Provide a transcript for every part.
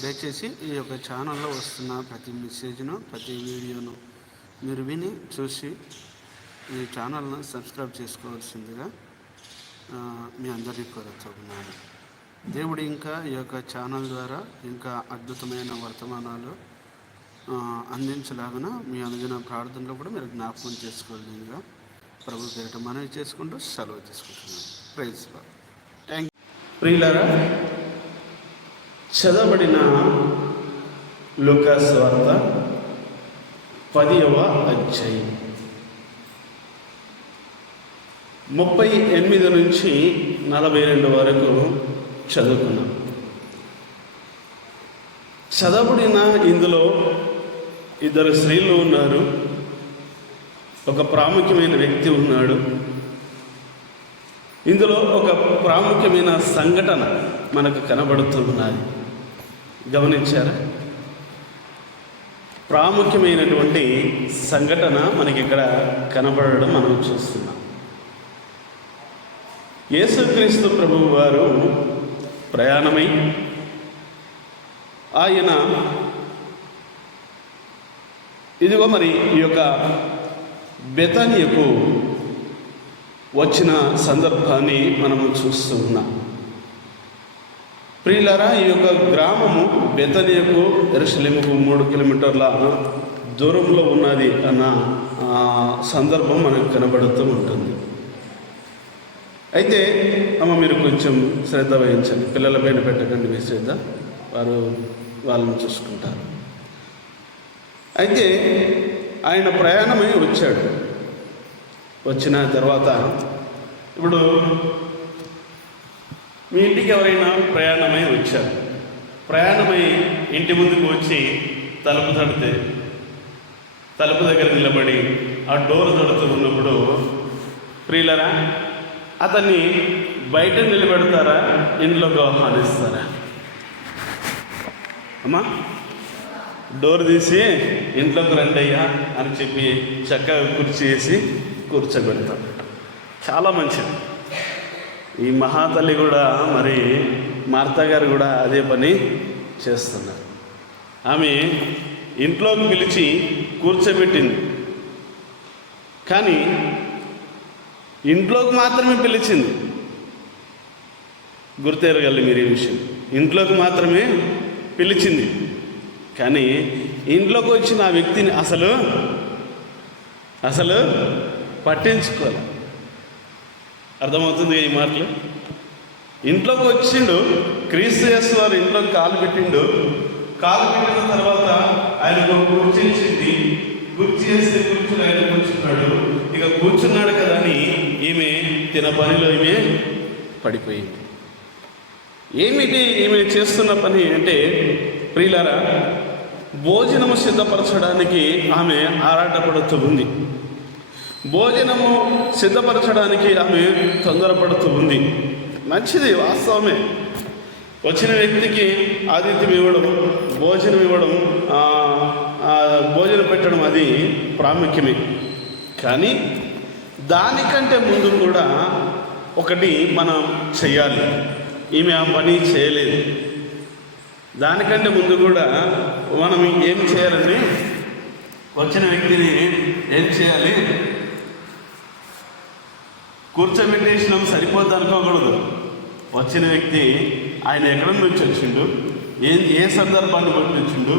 దయచేసి ఈ యొక్క ఛానల్లో వస్తున్న ప్రతి మెసేజ్ను, ప్రతి వీడియోను మీరు విని చూసి ఈ ఛానల్ను సబ్స్క్రైబ్ చేసుకోవాల్సిందిగా మీ అందరికీ కోరుతున్నాను. దేవుడు ఇంకా ఈ యొక్క ఛానల్ ద్వారా ఇంకా అద్భుతమైన వర్తమానాలు అందించలాగున మీ అనుదిన ప్రార్థనలో కూడా మీరు జ్ఞాపకం చేసుకోవాలిగా ప్రభు పేరిట మనవి చేసుకుంటూ సెలవు తీసుకుంటున్నాను. Praise Lord. Thank you. ప్రియులారా, చదవబడిన లూకా సువార్త 10వ అధ్యాయం 38 నుంచి 42 వరకు చదువుకున్నాం. చదవబడిన ఇందులో 2 స్త్రీలు ఉన్నారు, ఒక ప్రాముఖ్యమైన వ్యక్తి ఉన్నాడు. ఇందులో ఒక ప్రాముఖ్యమైన సంఘటన మనకు కనబడుతూ ఉన్నది. గమనించారా? ప్రాముఖ్యమైనటువంటి సంఘటన మనకి ఇక్కడ కనబడడం మనం చూస్తున్నాం. యేసుక్రీస్తు ప్రభువు వారు ప్రయాణమై ఆయన ఇదిగో మరి ఈ యొక్క బెతనియకు వచ్చిన సందర్భాన్ని మనము చూస్తూ ఉన్నాం. ప్రియులారా, ఈ యొక్క గ్రామము బెతనియకు యెరూషలేముకు 3 కిలోమీటర్ల దూరంలో ఉన్నది అన్న సందర్భం మనకు కనబడుతూ ఉంటుంది. అయితే మీరు కొంచెం శ్రద్ధ వహించండి, పిల్లల పైన పెట్టకండి మీ శ్రద్ధ, వాళ్ళని చూసుకుంటారు. అయితే ఆయన ప్రయాణమై వచ్చాడు. వచ్చిన తర్వాత ఇప్పుడు మీ ఇంటికి ఎవరైనా ప్రయాణమై వచ్చారు, ప్రయాణమై ఇంటి ముందుకు వచ్చి తలుపు తడితే తలుపు దగ్గర నిలబడి ఆ డోర్ తడుతూ ఉన్నప్పుడు ప్రియులరా, అతన్ని బయట నిలబెడతారా, ఇంట్లోకి ఆహ్వానిస్తారా? అమ్మా, డోర్ తీసి ఇంట్లోకి రండి అయ్యా అని చెప్పి చక్కగా కుర్చీ వేసి కూర్చోబెడతాం. చాలా మంచిది. ఈ మహాతల్లి కూడా, మరి మార్తా గారు కూడా అదే పని చేస్తున్నారు. ఆమె ఇంట్లోకి పిలిచి కూర్చోబెట్టింది, కానీ ఇంట్లోకి మాత్రమే పిలిచింది. గుర్తెరగలి మీరు ఈ విషయం. ఇంట్లోకి మాత్రమే పిలిచింది, కానీ ఇంట్లోకి వచ్చిన ఆ వ్యక్తిని అసలు పట్టించుకోవాలి. అర్థమవుతుంది ఈ మాటలు? ఇంట్లోకి వచ్చిండు, క్రీస్తు యేసు వారు ఇంట్లోకి కాలు పెట్టిన తర్వాత ఆయనకు కూర్చేసింది. కుర్చీ వేస్తే కూర్చుని ఆయన కూర్చున్నాడు. ఇక కూర్చున్నాడు కదా అని ఈమె తిన పనిలో ఈమె పడిపోయింది. ఏమిటి ఈమె చేస్తున్న పని అంటే, ప్రియులారా, భోజనము సిద్ధపరచడానికి ఆమె ఆరాటపడుతూ ఉంది. భోజనము సిద్ధపరచడానికి ఆమె తొందరపడుతూ ఉంది. మంచిది, వాస్తవమే. వచ్చిన వ్యక్తికి ఆతిథ్యం ఇవ్వడం, భోజనం ఇవ్వడం, భోజనం పెట్టడం అది ప్రాముఖ్యమే. కానీ దానికంటే ముందు కూడా ఒకటి మనం చెయ్యాలి. ఈమె ఆ పని చేయలేదు. దానికంటే ముందు కూడా మనం ఏం చేయాలండి? వచ్చిన వ్యక్తిని ఏం చేయాలి? కూర్చోబెట్టేసినాం సరిపోద్ది అనుకోకూడదు. వచ్చిన వ్యక్తి ఆయన ఎక్కడి నుంచి వచ్చిండు, ఏ సందర్భాన్ని బట్టి వచ్చిండు,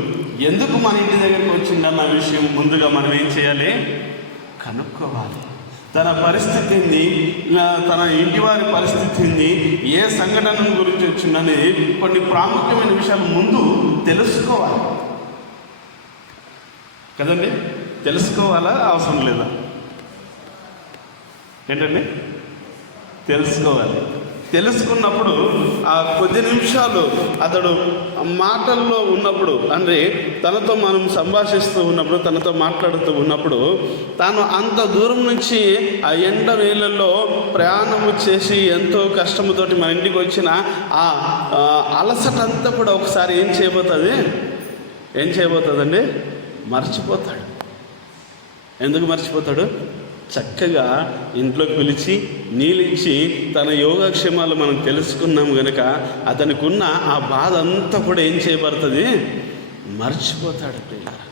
ఎందుకు మన ఇంటి దగ్గరికి వచ్చిండన్న విషయం ముందుగా మనం ఏం చేయాలి? కనుక్కోవాలి. తన పరిస్థితిని, తన ఇంటి వారి పరిస్థితిని, ఏ సంఘటన గురించి వచ్చిందని కొన్ని ప్రాముఖ్యమైన విషయాలు ముందు తెలుసుకోవాలి కదండి. తెలుసుకోవాలా, అవసరం లేదా? ఏంటండి? తెలుసుకోవాలి. తెలుసుకున్నప్పుడు ఆ కొద్ది నిమిషాలు అతడు మాటల్లో ఉన్నప్పుడు, అంటే తనతో మనం సంభాషిస్తూ ఉన్నప్పుడు, తనతో మాట్లాడుతూ ఉన్నప్పుడు, తాను అంత దూరం నుంచి ఆ ఎండ వేళల్లో ప్రయాణము చేసి ఎంతో కష్టముతోటి మన ఇంటికి వచ్చిన ఆ అలసట అంతా కూడా ఒకసారి ఏం చేయబోతుందండి? మర్చిపోతాడు. ఎందుకు మర్చిపోతాడు? చక్కగా ఇంట్లోకి పిలిచి నీళ్ళిచ్చి తన యోగక్షేమాలు మనం తెలుసుకున్నాం కనుక అతనికి ఉన్న ఆ బాధ అంతా కూడా ఏం చేయబడుతుంది, మర్చిపోతాడు. పిల్లలు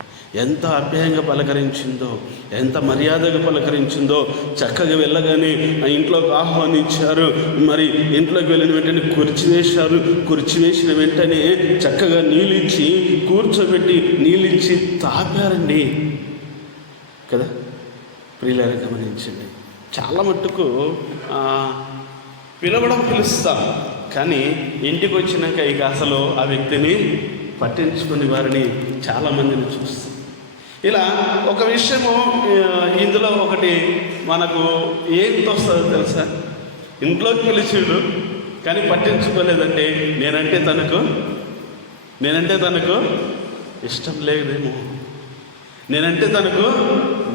ఎంత ఆప్యాయంగా పలకరించిందో, ఎంత మర్యాదగా పలకరించిందో. చక్కగా వెళ్ళగానే ఇంట్లోకి ఆహ్వానించారు. మరి ఇంట్లోకి వెళ్ళిన వెంటనే కుర్చీ వేశారు. కుర్చీ వేసిన వెంటనే చక్కగా నీళ్ళిచ్చి కూర్చోబెట్టి నీళ్ళిచ్చి తాపారండి కదా. ప్రియులారా గమనించండి, చాలా మట్టుకు పిలుస్తాం, కానీ ఇంటికి వచ్చినాక ఇక అసలు ఆ వ్యక్తిని పట్టించుకునే వారిని చాలామందిని చూస్తాం. ఇలా ఒక విషయము ఇందులో ఒకటి మనకు ఏం తోస్తుందో తెలుసా? ఇంట్లోకి పిలిచిడు కానీ పట్టించుకోలేదంటే నేనంటే తనకు ఇష్టం లేదేమో, నేనంటే తనకు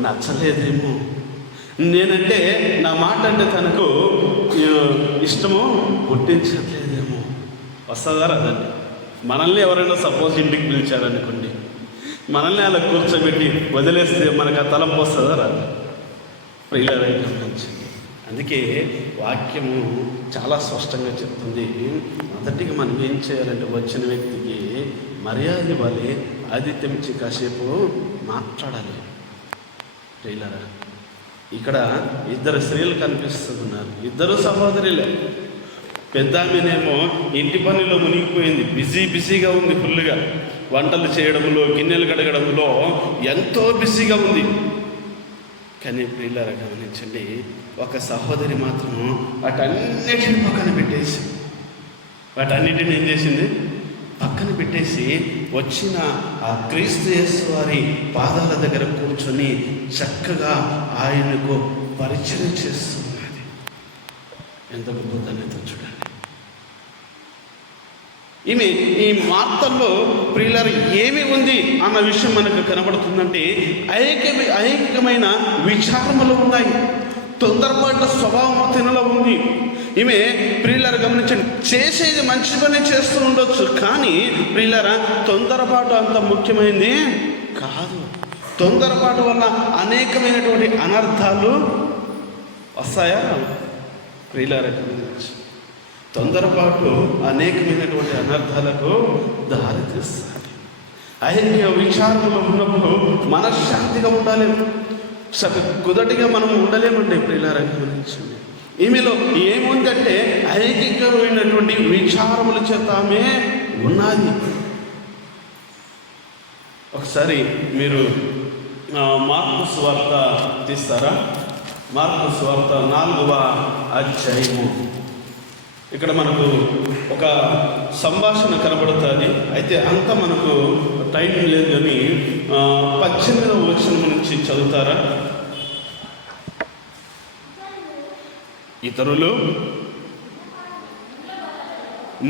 నచ్చలేదేమో, నేనంటే నా మాట అంటే తనకు ఇష్టము పుట్టించట్లేదేమో. వస్తుందా రాదండి? మనల్ని ఎవరైనా సపోజ్ ఇంటికి పిలిచారనుకోండి, మనల్ని అలా కూర్చోబెట్టి వదిలేస్తే మనకు ఆ తలంపు వస్తుందా రాదు? ప్రియులారైతే మంచిది. అందుకే వాక్యము చాలా స్పష్టంగా చెప్తుంది. మొదటిగా మనం ఏం చేయాలంటే వచ్చిన వ్యక్తికి మర్యాద ఇవ్వాలి, ఆతిథ్యం ఇచ్చి కాసేపు మాట్లాడాలి. ప్రియులారా, ఇక్కడ ఇద్దరు స్త్రీలు కనిపిస్తున్నారు. ఇద్దరు సహోదరులే. పెద్ద ఆమెనేమో ఇంటి పనిలో మునిగిపోయింది, బిజీగా ఉంది, ఫుల్గా వంటలు చేయడంలో, గిన్నెలు కడగడంలో ఎంతో బిజీగా ఉంది. కానీ ప్రియులారా గమనించండి, ఒక సహోదరి మాత్రం వాటన్నిటిని ఏం చేసింది? పక్కన పెట్టేసి వచ్చిన ఆ క్రీస్తు యేసు వారి పాదాల దగ్గర కూర్చొని చక్కగా ఆయనకు పరిచయం చేస్తున్నది. ఎంత గొప్పతనంతో చూడండి. ఈమె ఈ వార్తల్లో ప్రియులారా ఏమి ఉంది అన్న విషయం మనకు కనబడుతుందంటే ఐహికమైన విచారములు ఉన్నాయి, తొందరపాటు స్వభావం తినలో ఉంది. ఈమె ప్రియులారా గమనించండి, చేసేది మంచి పని చేస్తూ ఉండొచ్చు, కానీ ప్రియులారా తొందరపాటు అంత ముఖ్యమైనది కాదు. తొందరపాటు వల్ల అనేకమైనటువంటి అనర్థాలు వస్తాయా? ప్రియులారా గమనించండి, తొందరపాటు అనేకమైనటువంటి అనర్థాలకు దారితీస్తాయి. ఐహిక విచారంలో ఉన్నప్పుడు మనశ్శాంతిగా ఉండలేము, కుదటిగా మనం ఉండలేమండి. ప్రియులారా గమనించండి, ఈమెలో ఏముందంటే ఐహికమైనటువంటి విచారముల చేత ఆమె ఉన్నది. ఒకసారి మీరు మార్కు సువార్త తీస్తారా? మార్కు సువార్త 4వ అధ్యాయము. ఇక్కడ మనకు ఒక సంభాషణ కనబడుతుంది. అయితే అంత మనకు టైం లేదు, కానీ 18వ వచనం నుంచి చదువుతారా? ఇతరులు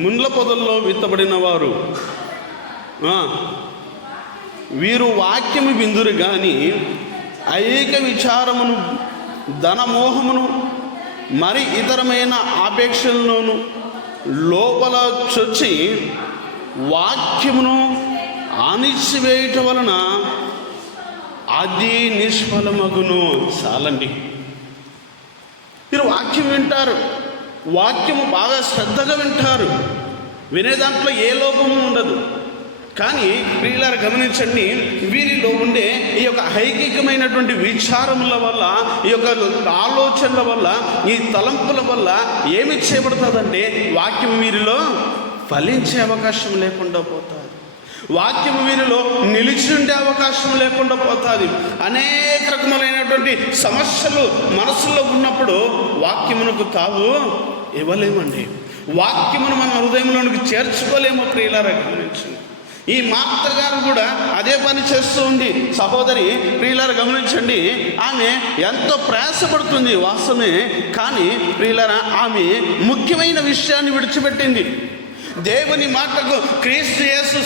ముండ్ల పొదల్లో విత్తబడిన వారు, వీరు వాక్యము విందురు గాని ఐహిక విచారమును, ధనమోహమును, మరి ఇతరమైన ఆపేక్షలను లోపల చొచ్చి వాక్యమును అణిచివేయటం వలన అది నిష్ఫలమగును. చాలండి. మీరు వాక్యం వింటారు, వాక్యము బాగా శ్రద్ధగా వింటారు, వినే దాంట్లో ఏ లోపము ఉండదు. కానీ ప్రియులారా గమనించండి, వీరిలో ఉండే ఈ యొక్క ఐహికమైనటువంటి విచారముల వల్ల, ఈ యొక్క ఆలోచనల వల్ల, ఈ తలంపుల వల్ల ఏమి చేయబడుతుందంటే వాక్యం వీరిలో ఫలించే అవకాశం లేకుండా పోతుంది. వాక్యం వీరిలో నిలిచి ఉండే అవకాశం లేకుండా పోతుంది. అనేక రకములైనటువంటి సమస్యలు మనసులో ఉన్నప్పుడు వాక్యమునకు తావు ఇవ్వలేమండి. వాక్యమును మన హృదయంలోనికి చేర్చుకోలేము. ప్రియులారా గమనించండి, ఈ మార్త గారు కూడా అదే పని చేస్తూ ఉంది. సహోదరి ప్రియులారా గమనించండి, ఆమె ఎంతో ప్రయాసపడుతుంది వాస్తవమే, కానీ ప్రియులారా ఆమె ముఖ్యమైన విషయాన్ని విడిచిపెట్టింది. దేవుని మాటకు క్రీస్తు యేసు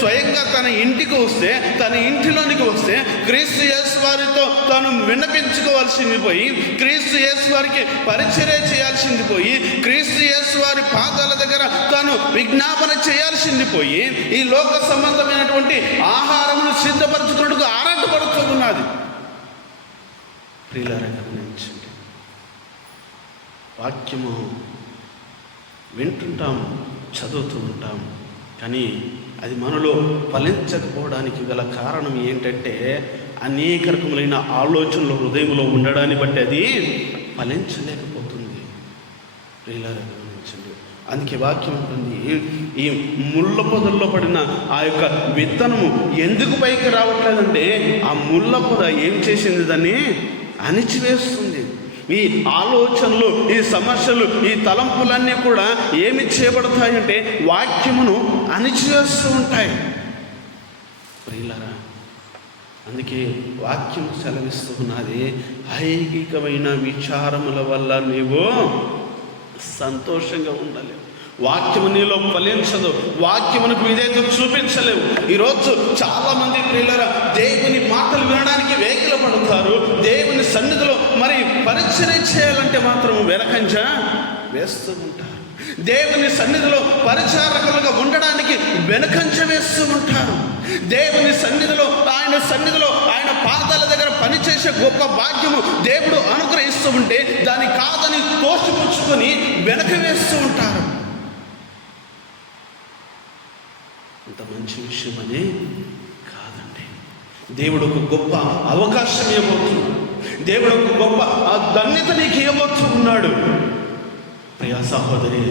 స్వయంగా తన ఇంటికి వస్తే, తన ఇంటిలోనికి వస్తే క్రీస్తు యేసు వారితో తాను విన్నపించుకోవాల్సింది పోయి, క్రీస్తు యేసు వారికి పరిచర్య చేయాల్సింది పోయి, క్రీస్తు యేసు వారి పాదాల దగ్గర తాను విజ్ఞాపన చేయాల్సింది పోయి, ఈ లోక సంబంధమైనటువంటి ఆహారమును సిద్ధపరచుకున్నట్టుకు ఆరాటపడుతున్నది. ప్రియులారా గమనించండి, వాక్యము వింటుంటాం, చదువుతూ ఉంటాం, కానీ అది మనలో ఫలించకపోవడానికి గల కారణం ఏంటంటే అనేక రకములైన ఆలోచనలు హృదయంలో ఉండడాన్ని బట్టి అది ఫలించలేకపోతుంది. ప్రియులారా గమనించండి, అందుకే వాక్యం ఉంటుంది, ఈ ముళ్ళ పొదల్లో పడిన ఆ యొక్క విత్తనము ఎందుకు పైకి రావట్లేదంటే ఆ ముళ్ళ పొద ఏం చేసింది, దాన్ని అణిచివేస్తుంది. ఈ ఆలోచనలు, ఈ సమస్యలు, ఈ తలంపులన్నీ కూడా ఏమి చేయబడతాయంటే వాక్యమును అణిచివేస్తూ ఉంటాయి. ప్రియులారా, అందుకే వాక్యం సెలవిస్తూ ఉన్నది, ఐహికమైన విచారముల వల్ల నీవు సంతోషంగా ఉండలేవు. వాక్యము నీలో ఫలించదు, వాక్యమునకు విధేయత చూపించలేవు. ఈరోజు చాలామంది ప్రియులారా దేవుని మాటలు వినడానికి వేగిల పడతారు, దేవుని సన్నిధిలో మరి పరిచర్య చేయాలంటే మాత్రం వెనకంజ వేస్తూ ఉంటారు. దేవుని సన్నిధిలో పరిచారకులుగా ఉండడానికి వెనకంజ వేస్తూ ఉంటారు. దేవుని సన్నిధిలో, ఆయన సన్నిధిలో, ఆయన పాదాల దగ్గర పనిచేసే గొప్ప భాగ్యము దేవుడు అనుగ్రహిస్తూ ఉంటే దాన్ని కాదని తోసిపుచ్చుకొని వెనక వేస్తూ ఉంటారు. అంత మంచి విషయం అది కాదండి. దేవుడు ఒక గొప్ప అవకాశం ఇవ్వబోతున్నాడు, దేవుడు ఒక గొప్ప ధన్యత నీకు ఇవ్వబోతూ ఉన్నాడు. ప్రియా సహోదరి,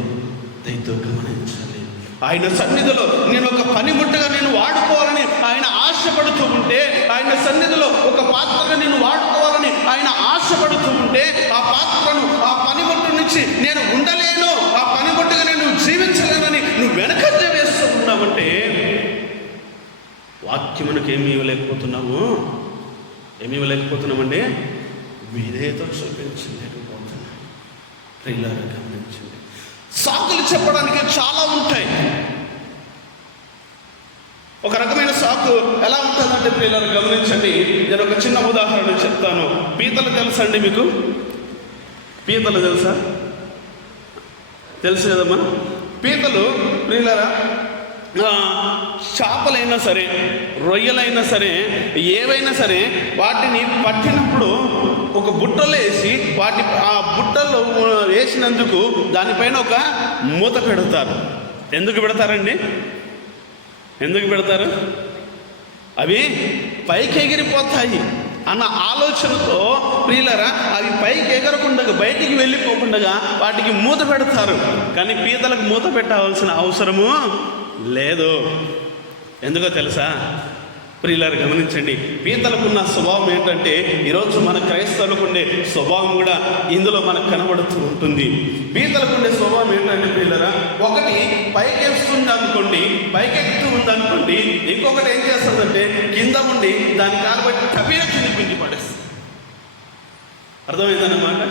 దయతో గమనించాలి, ఆయన సన్నిధిలో నేను ఒక పనిముట్టుగా నేను వాడుకోవాలని ఆయన ఆశపడుతూ ఉంటే, ఆయన సన్నిధిలో ఒక పాత్రగా నేను వాడుకోవాలని ఆయన ఆశపడుతూ ఉంటే, ఆ పాత్రను, ఆ పనిముట్టు నుంచి నేను ఉండలేను, ఆ పనిముట్టుగా నేను జీవించలేనని నువ్వు వెనకంజ వేస్తూ ఉన్నావంటే వాక్యమునకు ఏమి ఇవ్వలేకపోతున్నామండి, విధేయత చూపించలేకపోతున్నాం. ప్రియులారా గమనించండి, సాకులు చెప్పడానికి చాలా ఉంటాయి. ఒక రకమైన సాకు ఎలా ఉంటుందంటే ప్రియులారా గమనించండి, నేను ఒక చిన్న ఉదాహరణ చెప్తాను. పీతలు తెలుసా అండి మీకు? పీతలు తెలుసా? తెలుసు కదమ్మా. పీతలు ప్రియులారా చేపలైనా సరే, రొయ్యలైనా సరే, ఏవైనా సరే వాటిని పట్టినప్పుడు ఒక బుట్టలో వేసి ఆ బుట్టలో వేసినందుకు దానిపైన ఒక మూత పెడతారు. ఎందుకు పెడతారండి? ఎందుకు పెడతారు? అవి పైకి ఎగిరిపోతాయి అన్న ఆలోచనతో ప్రియులరా అవి పైకి ఎగరకుండా బయటికి వెళ్ళిపోకుండా వాటికి మూత పెడతారు. కానీ పీతలకు మూత పెట్టవలసిన అవసరము లేదు. ఎందుకో తెలుసా ప్రియులారు గమనించండి, పీతలకున్న స్వభావం ఏంటంటే ఈరోజు మన క్రైస్తవులకు ఉండే స్వభావం కూడా ఇందులో మనకు కనబడుతూ ఉంటుంది. పీతలకు ఉండే స్వభావం ఏంటంటే ప్రియులరా, ఒకటి పైకెస్తుంది అనుకోండి, పైకెక్కుతూ ఉందనుకోండి, ఇంకొకటి ఏం చేస్తుందంటే కింద ఉండి దాని కాబట్టి టబీన కింద పిండి పడేస్తుంది. అర్థమైందన్నమాట.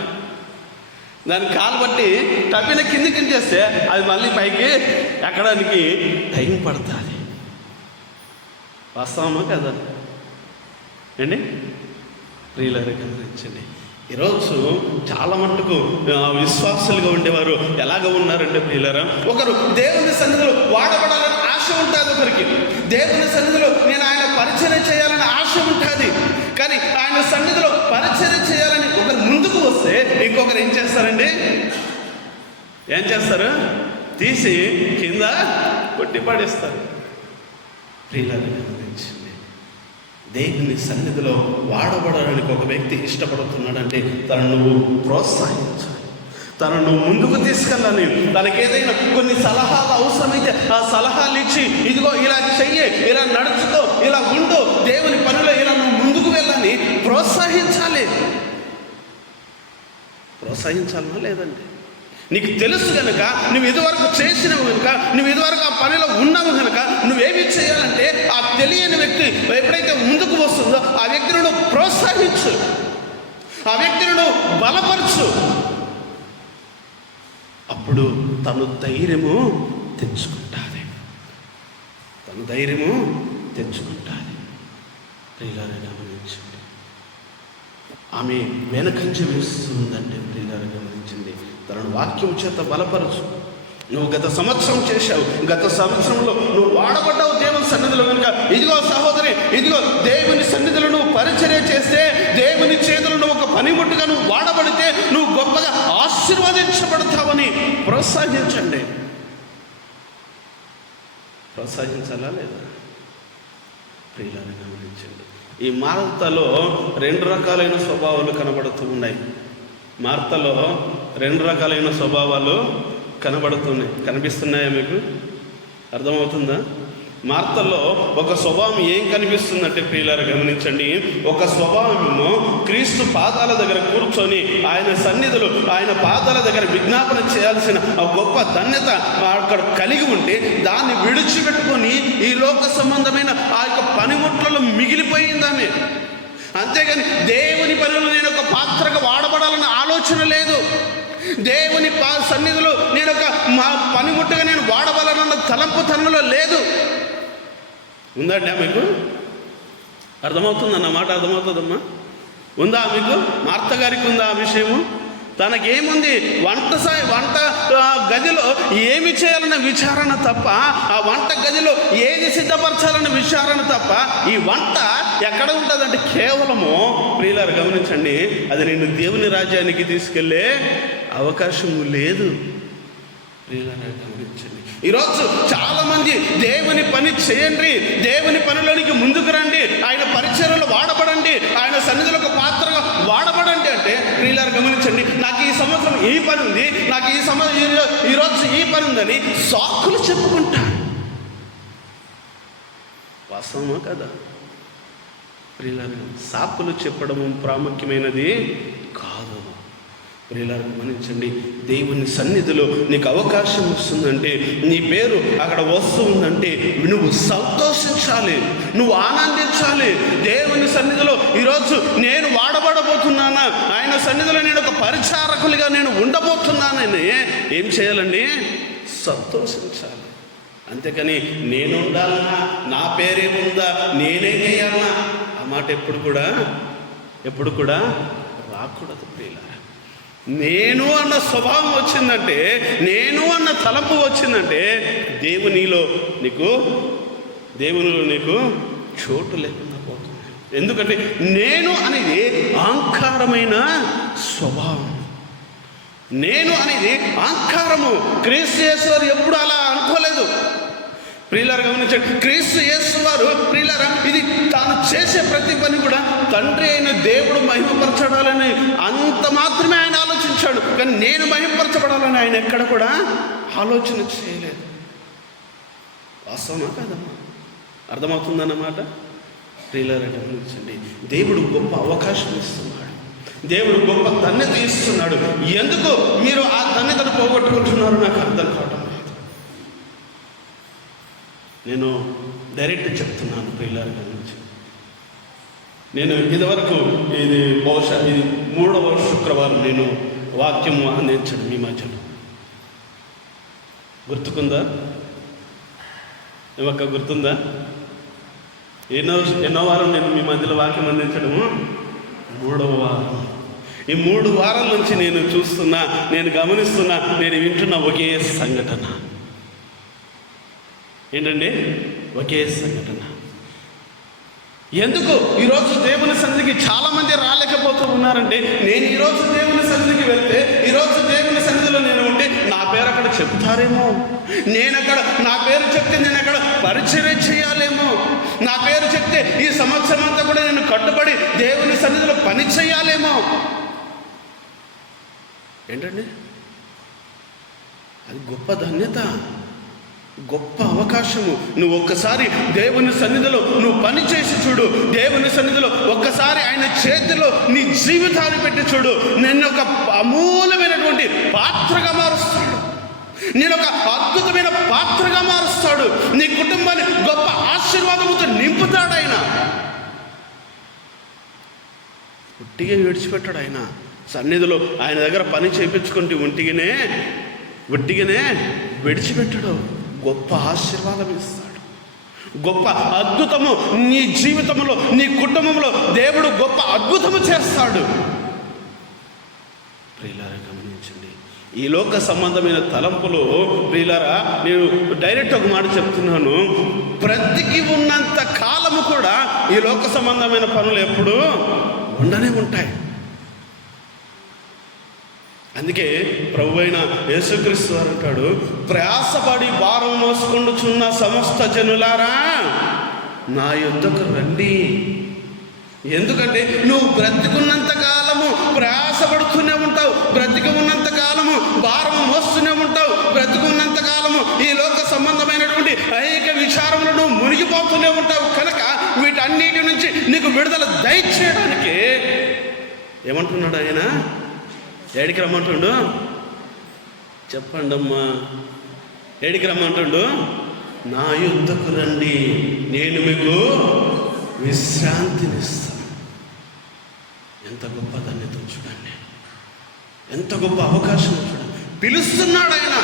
దాని కాలు బట్టి టబీన కిందికి చేస్తే అది మళ్ళీ పైకి ఎక్కడానికి టైం పడుతుంది. వాస్తవమా కదా అండి? ప్రియులారా గమనించండి, ఈరోజు చాలా మట్టుకు విశ్వాసులుగా ఉండేవారు ఎలాగ ఉన్నారంటే ప్రియులారా, ఒకరు దేవుని సన్నిధిలో వాడబడాలని ఆశ ఉంటుంది, ఒకరికి దేవుని సన్నిధిలో నేను ఆయన పరిచర్య చేయాలని ఆశ ఉంటుంది. కానీ ఆయన సన్నిధిలో పరిచర్య చేయాలని ఒకరు ముందుకు వస్తే ఇంకొకరు ఏం చేస్తారండి? ఏం చేస్తారు? తీసి కింద కొట్టి పడేస్తారు. ప్రియులారా గమనించండి, దేవుని సన్నిధిలో వాడబడడానికి ఒక వ్యక్తి ఇష్టపడుతున్నాడంటే తనను నువ్వు ప్రోత్సహించాలి, తనను ముందుకు తీసుకెళ్ళాలి. తనకి ఏదైనా కొన్ని సలహాలు అవసరమైతే ఆ సలహాలు ఇచ్చి, ఇదిగో ఇలా చెయ్యి, ఇలా నడుచుకో, ఇలా ఉండు, దేవుని పనిలో ఇలా నువ్వు ముందుకు వెళ్ళాలని ప్రోత్సహించాలి. ప్రోత్సహించాలన్నా లేదండి? నీకు తెలుసు కనుక, నువ్వు ఇదివరకు చేసినవు కనుక, నువ్వు ఇదివరకు ఆ పనిలో ఉన్నావు కనుక నువ్వేమి చేయాలంటే ఆ తెలియని వ్యక్తి ఎప్పుడైతే ముందుకు వస్తుందో ఆ వ్యక్తిని నువ్వు ప్రోత్సహించు, ఆ వ్యక్తిని నువ్వు బలపరచు. అప్పుడు తను ధైర్యము తెచ్చుకుంటుంది, తను ధైర్యము తెచ్చుకుంటుంది. ప్రియులారా గమనించండి, ఆమె వెనకంజ వేస్తుందంటే ప్రియులారా గమనించండి, తనను వాక్యం చేత బలపరచు. నువ్వు గత సంవత్సరం చేశావు, గత సంవత్సరంలో నువ్వు వాడబడ్డావు దేవుని సన్నిధిలో కనుక ఇదిగో సహోదరి, ఇదిగో దేవుని సన్నిధిలో నువ్వు పరిచర్య చేస్తే, దేవుని చేతులు నువ్వు ఒక పనిముట్టుగా నువ్వు వాడబడితే నువ్వు గొప్పగా ఆశీర్వదించబడతావని ప్రోత్సహించండి. ప్రోత్సహించాలా లేదా? ప్రియులారా గమనించండి, ఈ మార్తలో 2 రకాలైన స్వభావాలు కనబడుతూ ఉన్నాయి. మార్తలో 2 రకాలైన స్వభావాలు కనిపిస్తున్నాయా? మీకు అర్థమవుతుందా? మార్తలో ఒక స్వభావం ఏం కనిపిస్తుందంటే ప్రియులారా గమనించండి, ఒక స్వభావమేమో క్రీస్తు పాదాల దగ్గర కూర్చొని ఆయన సన్నిధిలో ఆయన పాదాల దగ్గర విజ్ఞాపన చేయాల్సిన ఆ గొప్ప ధన్యత అక్కడ కలిగి ఉంటే దాన్ని విడిచిపెట్టుకొని ఈ లోక సంబంధమైన ఆ యొక్క పనిముట్లలో మిగిలిపోయిందామె. అంతేగాని దేవుని పనిలో నేను ఒక పాత్రగా వాడబడాలన్న ఆలోచన లేదు. దేవుని సన్నిధిలో నేను ఒక మా పనిముట్టుగా నేను వాడబడాలన్న తలంపు తనలో లేదు. ఉందండి మీకు అర్థమవుతుందన్నమాట? అర్థమవుతుందమ్మా? ఉందా మీకు? మార్త గారికి ఉందా ఆ విషయము? తనకేముంది? వంట గదిలో ఏమి చేయాలన్న విచారణ తప్ప, ఆ వంట గదిలో ఏది సిద్ధపరచాలన్న విచారణ తప్ప, ఈ వంట ఎక్కడ ఉంటుందంటే కేవలము ప్రియులారు గమనించండి, అది నేను దేవుని రాజ్యానికి తీసుకెళ్ళే అవకాశము లేదు. ప్రియులారా గమనించండి, ఈరోజు చాలామంది దేవుని పని చేయండి, దేవుని పనిలోనికి ముందుకు రండి, ఆయన పరిచర్యలో వాడబడండి, ఆయన సన్నిధిలో ఒక పాత్రగా వాడబడండి అంటే ప్రియులారా గమనించండి, నాకు ఈ సంవత్సరం ఈ పని ఉంది, నాకు ఈరోజు ఈ పని ఉందని సాకులు చెప్పుకుంటారు. వాస్తవమా కదా? ప్రియులారా, సాకులు చెప్పడం ప్రాముఖ్యమైనది కాదు. ప్రియులారా గమనించండి, దేవుని సన్నిధిలో నీకు అవకాశం వస్తుందంటే, నీ పేరు అక్కడ వస్తుందంటే నువ్వు సంతోషించాలి, నువ్వు ఆనందించాలి. దేవుని సన్నిధిలో ఈరోజు నేను వాడబడబోతున్నానా, ఆయన సన్నిధిలో నేను ఒక పరిచారకులుగా నేను ఉండబోతున్నానని ఏం చేయాలండి? సంతోషించాలి. అంతేకాని నేను ఉండాలన్నా, నా పేరేముందా, నేనే చేయాలన్నా, ఆ మాట ఎప్పుడు కూడా రాకూడదు. ప్రియులారా, నేను అన్న స్వభావం వచ్చిందంటే, నేను అన్న తలంపు వచ్చిందంటే దేవునిలో నీకు చోటు లేకుండా పోతుంది. ఎందుకంటే నేను అనేది అహంకారమైన స్వభావం. నేను అనేది అహంకారము. క్రీస్తు యేసు వారు ఎప్పుడు అలా అనుకోలేదు. ప్రియులారా గమనించండి, క్రీస్తు యేసు వారు ప్రియులారా ఇది తాను చేసే ప్రతి పని కూడా తండ్రి అయిన దేవుడు మహిమపరచడాలని అంత మాత్రమే ఆయన ఆలోచించాడు. కానీ నేను మహిమపరచబడాలని ఆయన ఎక్కడ కూడా ఆలోచన చేయలేదు. వాస్తవమా కాదమ్మా? అర్థమవుతుందన్నమాట? ప్రియులారా గమనించండి, దేవుడు గొప్ప అవకాశం ఇస్తున్నాడు, దేవుడు గొప్ప ధన్యత ఇస్తున్నాడు. ఎందుకు మీరు ఆ ధన్యతను పోగొట్టుకుంటున్నారు నాకు అర్థం కావడం. నేను డైరెక్ట్ చెప్తున్నాను ప్రియులారా గురించి. నేను ఇదివరకు బహుశా ఇది 3వ శుక్రవారం నేను వాక్యము అందించడం మీ మధ్యలో. గుర్తుకుందా? ఏమక్క గుర్తుందా? ఎన్నో వారం నేను మీ మధ్యలో వాక్యం అందించడము? 3వ వారం. ఈ 3 వారాల నుంచి నేను చూస్తున్నా, నేను గమనిస్తున్నా, నేను వింటున్న ఒకే సంఘటన ఏంటండి? ఒకే సంఘటన. ఎందుకు ఈరోజు దేవుని సన్నిధికి చాలామంది రాలేకపోతూ ఉన్నారంటే, నేను ఈరోజు దేవుని సన్నిధికి వెళ్తే, ఈరోజు దేవుని సన్నిధిలో నేను ఉంటే నా పేరు అక్కడ చెప్తారేమో, నా పేరు చెప్తే నేను అక్కడ పరిచర్య చేయాలేమో, నా పేరు చెప్తే ఈ సంవత్సరం అంతా కూడా నేను కట్టుబడి దేవుని సన్నిధిలో పని చేయాలేమో. ఏంటండి అది? గొప్ప ధన్యత, గొప్ప అవకాశము. నువ్వు ఒక్కసారి దేవుని సన్నిధిలో నువ్వు పని చేసి చూడు. దేవుని సన్నిధిలో ఒక్కసారి ఆయన చేతిలో నీ జీవితాన్ని పెట్టి చూడు. నిన్ను ఒక అమూల్యమైనటువంటి పాత్రగా మారుస్తాడు, నేను ఒక అద్భుతమైన పాత్రగా మారుస్తాడు. నీ కుటుంబాన్ని గొప్ప ఆశీర్వాదముతో నింపుతాడు. ఆయన ఉట్టిగా విడిచిపెట్టాడు. ఆయన సన్నిధిలో ఆయన దగ్గర పని చేయించుకుంటే ఒట్టిగానే విడిచిపెట్టాడు. గొప్ప ఆశీర్వాదం ఇస్తాడు, గొప్ప అద్భుతము నీ జీవితంలో, నీ కుటుంబంలో దేవుడు గొప్ప అద్భుతము చేస్తాడు. ప్రియులారా గమనించండి, ఈ లోక సంబంధమైన తలంపులు ప్రియులారా, నేను డైరెక్ట్ ఒక మాట చెప్తున్నాను, బ్రతికి ఉన్నంత కాలము కూడా ఈ లోక సంబంధమైన పనులు ఎప్పుడూ ఉండనే ఉంటాయి. అందుకే ప్రభువైన యేసుక్రీస్తు వారు అంటాడు, ప్రయాసపడి భారం మోసుకొనుచున్న సమస్త జనులారా నా యొద్దకు రండి. ఎందుకంటే నువ్వు బ్రతికున్నంత కాలము ప్రయాసపడుతూనే ఉంటావు, బ్రతికి ఉన్నంత కాలము భారం మోస్తూనే ఉంటావు, బ్రతికున్నంత కాలము ఈ లోక సంబంధమైనటువంటి అనేక విచారములు నువ్వు మునిగిపోతూనే ఉంటావు. కనుక వీటన్నిటి నుంచి నీకు విడుదల దయచేయడానికి ఏమంటున్నాడు ఆయన? ఏడికి రమ్మంటుండు? చెప్పండి అమ్మా, ఏడికి రమ్మంటుండు? నా యుద్ధకు రండి, నేను మీకు విశ్రాంతినిస్తాను. ఎంత గొప్ప ధన్యత చూడండి, ఎంత గొప్ప అవకాశం చూడండి. పిలుస్తున్నాడు ఆయన.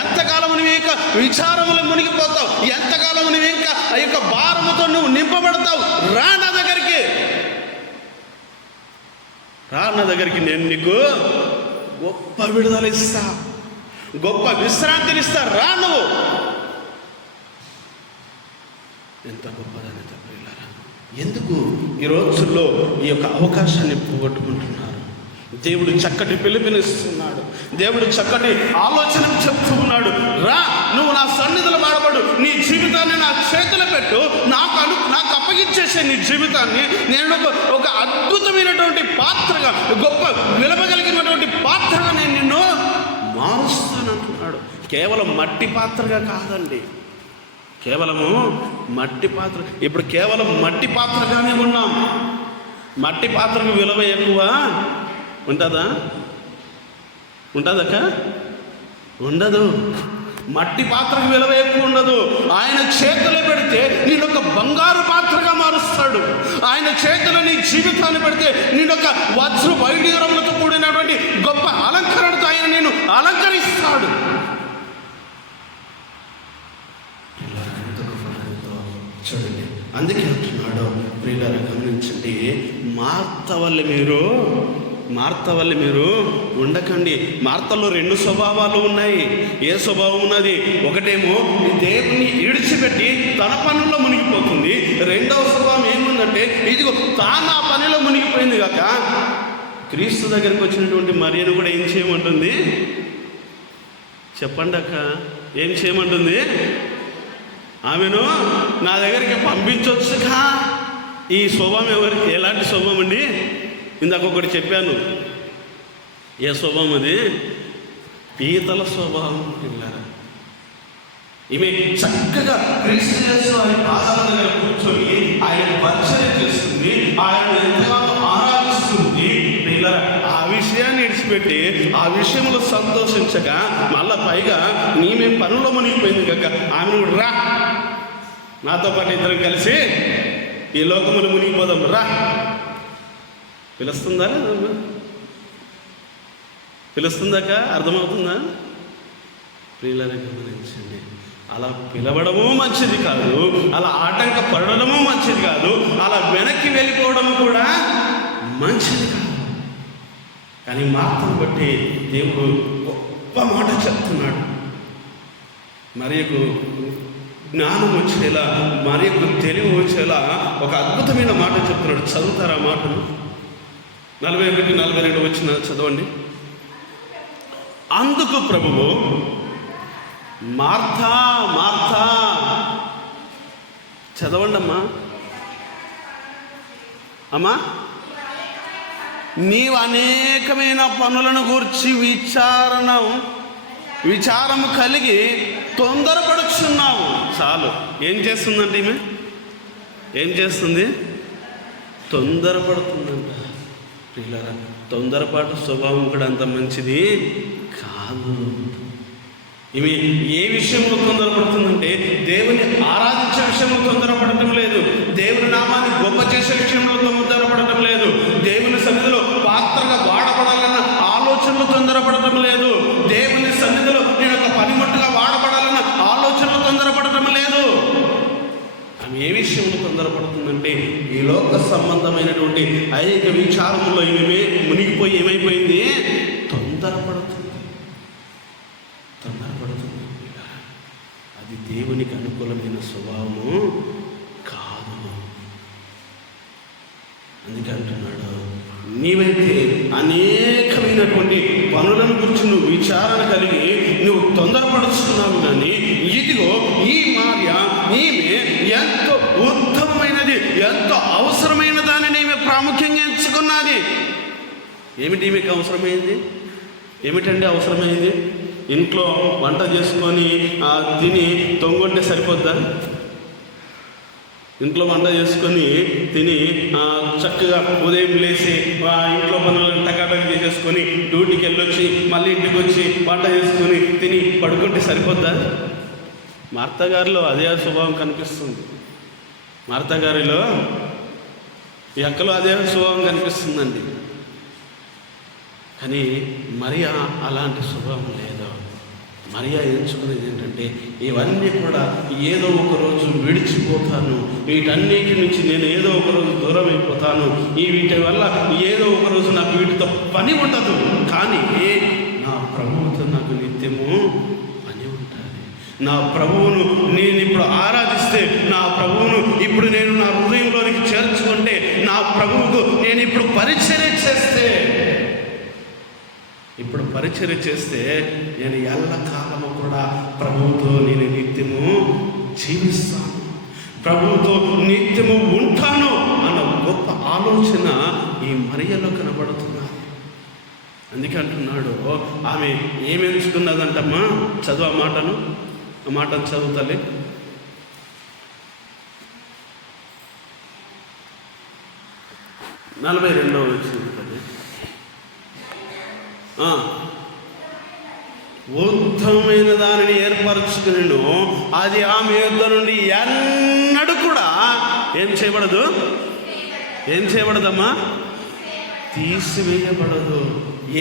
ఎంతకాలం నువ్వు ఇంకా విచారములు మునిగిపోతావు, ఎంతకాలం నువ్వు ఇంకా ఆ యొక్క భారముతో నువ్వు నింపబడతావు? రా నా దగ్గరికి, రా నా దగ్గరికి, నేను నీకు గొప్ప విడుదల ఇస్తా, గొప్ప విశ్రాంతిని ఇస్తా. రా నువ్వు. ఎంత గొప్పదని తప్పలేరా? ఎందుకు ఈ రోజుల్లో ఈ యొక్క అవకాశాన్ని పోగొట్టుకుంటున్నారు? దేవుడు చక్కటి పిలుపునిస్తున్నాడు, దేవుడు చక్కటి ఆలోచన చెప్తూ ఉన్నాడు. రా, నువ్వు నా సన్నిధిలో వాడబడు, నీ జీవితాన్ని నా చేతిలో పెట్టు, నాకు అప్పగించేసే నీ జీవితాన్ని నేను ఒక అద్భుతమైనటువంటి పాత్రగా, గొప్ప విలువగలిగినటువంటి పాత్రగా నేను నిన్ను మారుస్తానంటున్నాడు. కేవలం మట్టి పాత్రగా కాదండి, కేవలము మట్టి పాత్ర. ఇప్పుడు కేవలం మట్టి పాత్రగానే ఉన్నాం. మట్టి పాత్రకు విలువ ఎక్కువ ఉంటుందా? ఉంటుందక్క? ఉండదు. మట్టి పాత్రకు విలువ ఎక్కువ ఉండదు. ఆయన చేతిలో పెడితే నేను ఒక బంగారు పాత్రగా మారుస్తాడు. ఆయన చేతిలో నీ జీవితాన్ని పెడితే నేను ఒక వజ్ర వైడూర్యములతో కూడినటువంటి గొప్ప అలంకరణతో ఆయన నేను అలంకరిస్తాడు. చూడండి, అందుకే అంటున్నాడు, ప్రియులారా గమనించండి, మార్త వల్ల మీరు ఉండకండి. మార్తలో 2 స్వభావాలు ఉన్నాయి. ఏ స్వభావం ఉన్నది? ఒకటేమో దేవుని విడిచిపెట్టి తన పనుల్లో మునిగిపోతుంది. రెండవ స్వభావం ఏముందంటే, ఇదిగో తాను ఆ పనిలో మునిగిపోయింది కాక క్రీస్తు దగ్గరికి వచ్చినటువంటి మరియను కూడా ఏం చేయమంటుంది? చెప్పండి అక్క, ఏం చేయమంటుంది? ఆమెను నా దగ్గరికి పంపించవచ్చుగా. ఈ స్వభావం ఎలాంటి స్వభావం అండి? ఇందాక ఒకటి చెప్పాను. ఏ స్వభావం అది? పీతల స్వభావం. పిల్లరా, ఈమె చక్కగా క్రీస్తు యేసు వారి పాదాల దగ్గర కూర్చొని ఆయన పరిచయం చేస్తుంది, ఆయన ఎంతగానో ఆరాధిస్తుంది. పిల్లరా, ఆ విషయాన్ని విడిచిపెట్టి ఆ విషయంలో సంతోషించక మళ్ళా పైగా నీమే పనుల్లో మునిగిపోయింది కనుక ఆమెను రా, నాతో పాటు ఇద్దరం కలిసి ఈ లోకములు మునిగిపోదాం రా పిలుస్తుందా? పిలుస్తుందాక? అర్థమవుతుందా? ప్రియులారా గమనించండి, అలా పిలవడము మంచిది కాదు, అలా ఆటంకపడడము మంచిది కాదు, అలా వెనక్కి వెళ్ళిపోవడము కూడా మంచిది కాదు. కానీ మార్తను బట్టి దేవుడు గొప్ప మాట చెప్తున్నాడు. మరియకు జ్ఞానం వచ్చేలా, మరియకు తెలివి వచ్చేలా ఒక అద్భుతమైన మాట చెప్తున్నాడు. చదువుతారా మాటను? 41, 42 వచ్చిన చదవండి. అందుకు ప్రభువు, మార్తా మార్తా, చదవండి అమ్మా. అమ్మా, నీవు అనేకమైన పనులను గూర్చి విచారము కలిగి తొందరపడుచున్నావు. చాలు. ఏం చేస్తుందంటే ఈమె? ఏం చేస్తుంది? తొందరపడుతుందంట. ప్రియులారా, తొందరపాటు స్వభావం కూడా అంత మంచిది కాదు. ఇవి ఏ విషయంలో తొందరపడుతుందంటే, దేవుని ఆరాధించే విషయంలో తొందరపడటం లేదు, దేవుని నామాన్ని గొప్ప చేసే విషయంలో తొందరపడటం లేదు, దేవుని సన్నిధిలో పాత్రగా వాడబడాలన్న ఆలోచనలు తొందరపడటం లేదు, దేవుని సన్నిధిలో నేను ఒక పనిముట్టుగా వాడబడాలన్న ఆలోచనలు తొందరపడటం లేదు. ఆమె ఏ విషయంలో తొందరపడుతుందంటే, ఈ లోక సంబంధమైనటువంటి అనేక విచారంలో మునిగిపోయి ఏమైపోయింది? తొందరపడుతుంది. అది దేవునికి అనుకూలమైన స్వభావము కాదు. అందుకే అంటున్నాడు, నీవైతే అనేకమైనటువంటి పనులను గురించి నువ్వు విచారణ కలిగి నువ్వు తొందరపడుతున్నావు, కానీ ఇదిగో ఈ భార్య ఈమె ఎంతో ఉత్తమమైనది, ఎంతో అవసరమైన దానిని ఈమె ప్రాముఖ్యంగా ఎంచుకున్నది. ఏమిటి ఈమెకి అవసరమైంది? ఏమిటండి అవసరమైంది? ఇంట్లో వంట చేసుకొని తిని తొంగుంటే సరిపోద్దా? ఇంట్లో వంట చేసుకొని తిని చక్కగా ఉదయం లేచి ఇంట్లో పనులను టకాటక చేసేసుకొని డ్యూటీకి వెళ్ళొచ్చి మళ్ళీ ఇంటికి వచ్చి వంట చేసుకొని తిని పడుకుంటే సరిపోద్దా? మార్తా గారిలో అదే స్వభావం కనిపిస్తుంది. మార్తా గారిలో ఈ అక్కలో అదే స్వభావం కనిపిస్తుందండి. కానీ మరియా అలాంటి స్వభావం లేదు. మరియా ఎంచుకునేది ఏంటంటే, ఇవన్నీ కూడా ఏదో ఒకరోజు విడిచిపోతాను, వీటన్నిటి నుంచి నేను ఏదో ఒకరోజు దూరం అయిపోతాను, వీటి వల్ల ఏదో ఒకరోజు నాకు వీటితో పని ఉండదు, కానీ నా ప్రభువుతో నాకు నిత్యము పని ఉంటుంది. నా ప్రభువును నేను ఇప్పుడు ఆరాధిస్తే, నా ప్రభువును ఇప్పుడు నేను నా హృదయంలోనికి చేర్చుకుంటే, నా ప్రభువుకు నేను ఇప్పుడు పరిచర్య చేస్తే, నేను ఎల్లకాలము కూడా ప్రభువుతో నేను నిత్యము జీవిస్తాను, ప్రభువుతో నిత్యము ఉంటాను అన్న గొప్ప ఆలోచన ఈ మరియలో కనబడుతున్నది. అందుకే అంటున్నాడు, ఆమె ఏమి ఎంచుకున్నదంటమ్మా? చదువు ఆ మాటను చదువుతాలి. 42వ వచనం. ఉత్తమమైన దానిని ఏర్పరచుకుని అది ఆమె యొద్ద నుండి ఎన్నడూ కూడా ఏం చేయబడదమ్మా? తీసివేయబడదు.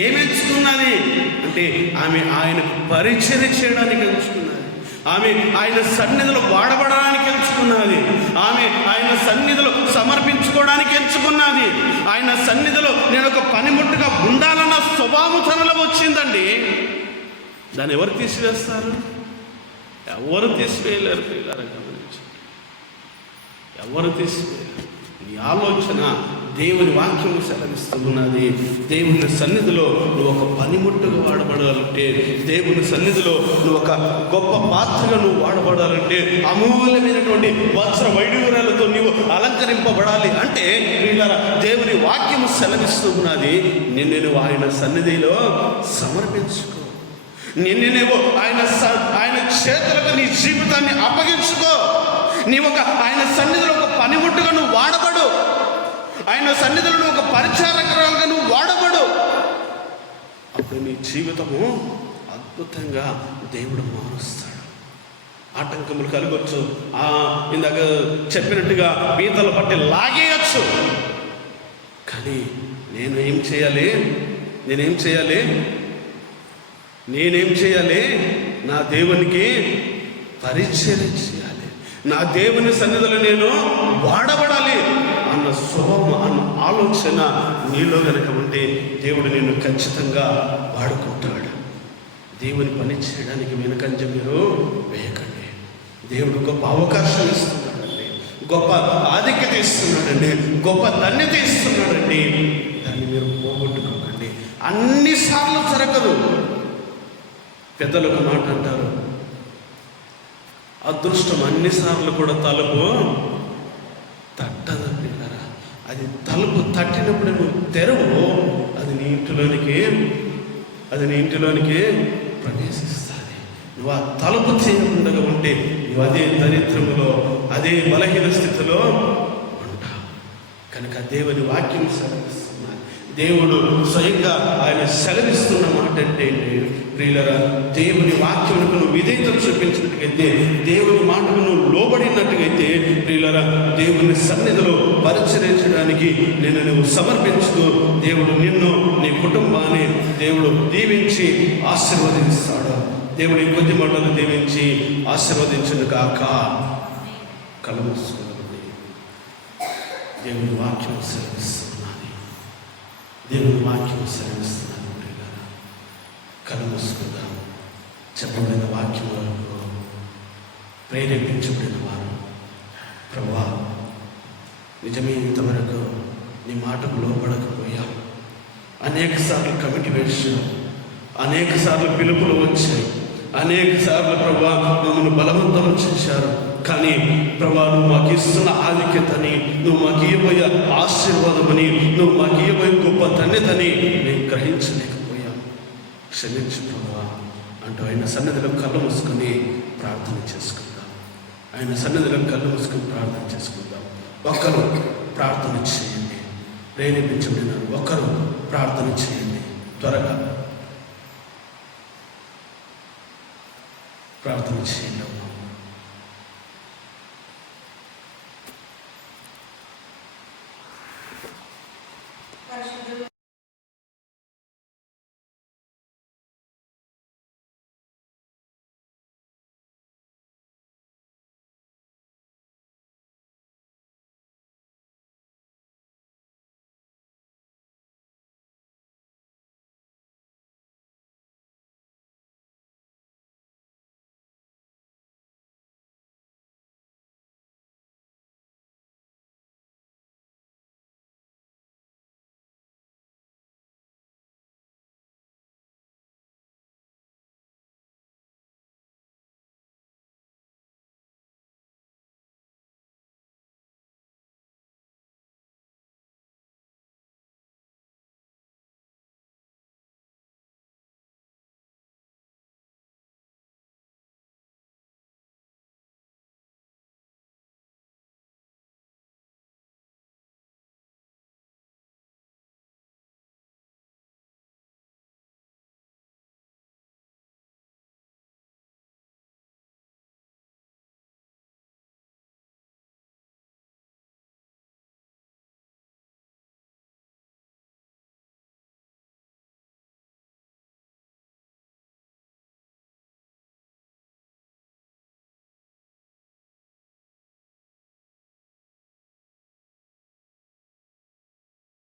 ఏమి ఎంచుకున్నది అంటే, ఆమె ఆయనకు పరిచర్య చేయడానికి ఎంచుకున్నది, ఆమె ఆయన సన్నిధిలో వాడబడడానికి ఎంచుకున్నది, ఆమె ఆయన సన్నిధిలో సమర్పించుకోవడానికి ఎంచుకున్నది, ఆయన సన్నిధిలో నేను ఒక పనిముట్టుగా ఉండాలన్న స్వభావం తనలో వచ్చిందండి. దాన్ని ఎవరు తీసివేస్తారు? ఎవరు తీసివేయలేరు. ఎవరు తీసివేయలేరు. ఈ ఆలోచన దేవుని వాక్యము సెలవిస్తున్నది. దేవుని సన్నిధిలో నువ్వు ఒక పనిముట్టుగా వాడబడాలంటే, దేవుని సన్నిధిలో నువ్వు ఒక గొప్ప పాత్రగా నువ్వు వాడబడాలంటే, అమూల్యమైనటువంటి వస్త్ర వైడూర్యాలతో నీవు అలంకరింపబడాలి అంటే, దేవుని వాక్యము సెలవిస్తున్నది, నిన్ను ఆయన సన్నిధిలో సమర్పించుకో, నిన్ను ఆయన చేతులకు నీ జీవితాన్ని అప్పగించుకో. నీవు ఆయన సన్నిధిలో ఒక పనిముట్టుగా నువ్వు వాడబడు, ఆయన సన్నిధిలో నువ్వు ఒక పరిచారకురాలుగా నువ్వు వాడబడు. అప్పుడు నీ జీవితము అద్భుతంగా దేవుడు మారుస్తాడు. ఆటంకములు కలగొచ్చు, ఇందాక చెప్పినట్టుగా పీతలు పట్టి లాగేయచ్చు, కానీ నేనేం చేయాలి? నా దేవునికి పరిచర్య చేయాలి, నా దేవుని సన్నిధిలో నేను వాడబడాలి అన్న స్వభావం, అన్న ఆలోచన నీలో కనుక ఉంటే దేవుడు నిన్ను ఖచ్చితంగా వాడుకుంటాడు. దేవుని పని చేయడానికి వెనుకంజ మీరు వేయకండి. దేవుడు గొప్ప అవకాశం ఇస్తున్నాడండి, గొప్ప ఆధిక్యత ఇస్తున్నాడండి, గొప్ప ధన్యత ఇస్తున్నాడండి. దాన్ని మీరు పోగొట్టుకోకండి. అన్నిసార్లు జరగదు. పెద్దలు ఒక మాట అంటారు, అదృష్టం అన్నిసార్లు కూడా తలుపు తట్టదు పిల్లరా. అది తలుపు తట్టినప్పుడు నువ్వు తెరవు, అది నీ ఇంటిలోనికి ప్రవేశిస్తుంది. నువ్వు ఆ తలుపు చేయకుండా ఉంటే నువ్వు అదే దరిద్రములో, అదే బలహీన స్థితిలో ఉంటావు. కనుక దేవుని వాక్యం సెలవిస్తున్నా, దేవుడు స్వయంగా ఆయన సెలవిస్తున్న మాట అంటే, ప్రియులరా, దేవుని వాక్యములకు నువ్వు విధేయత చూపించినట్టుగైతే, దేవుని మాటకు నువ్వు లోబడినట్టుగైతే, ప్రియులరా, దేవుని సన్నిధిలో పరిచరించడానికి నువ్వు సమర్పించుకో. దేవుడు నిన్ను, నీ కుటుంబాన్ని దేవుడు దీవించి ఆశీర్వదిస్తాడు. దేవుడు ఈ కొద్ది మాటలు దీవించి ఆశీర్వదించును కాక. కళ్ళు మూసుకోండి. దేవుని వాక్యం సెలవిస్తున్నది, దేవుని వాక్యం సెలవిస్తున్నది. కళ్ళు మూసుకుందాం. చెప్పబడిన వాక్యం వరకు ప్రేరేపించబడిన వారు. ప్రభువా, నిజమే ఇంతవరకు నీ మాటకు లోపడకపోయా. అనేక సార్లు కమిటీ వేసావు, అనేక సార్లు పిలుపులు వచ్చాయి, అనేక సార్లు ప్రభువా మమ్మల్ని బలవంతం చేశారు. కానీ ప్రభువా, నువ్వు మాకు ఇస్తున్న ఆధిక్యతని, నువ్వు మాకు ఇవ్వబోయే ఆశీర్వాదమని, నువ్వు మాకు ఇవ్వబోయే గొప్ప ధన్యతని నేను గ్రహించలేకపోయాను. క్షమించు ప్రభువా అంటూ ఆయన సన్నిధిలో కళ్ళు మూసుకొని ప్రార్థన చేసుకుందాం. ఆయన సన్నిధిలో కళ్ళు మూసుకొని ప్రార్థన చేసుకుందాం. ఒక్కరు ప్రార్థన చేయండి. ప్రేరేపించబడినారు. ఒక్కరు ప్రార్థన చేయండి. త్వరగా ప్రార్థన చేయండి.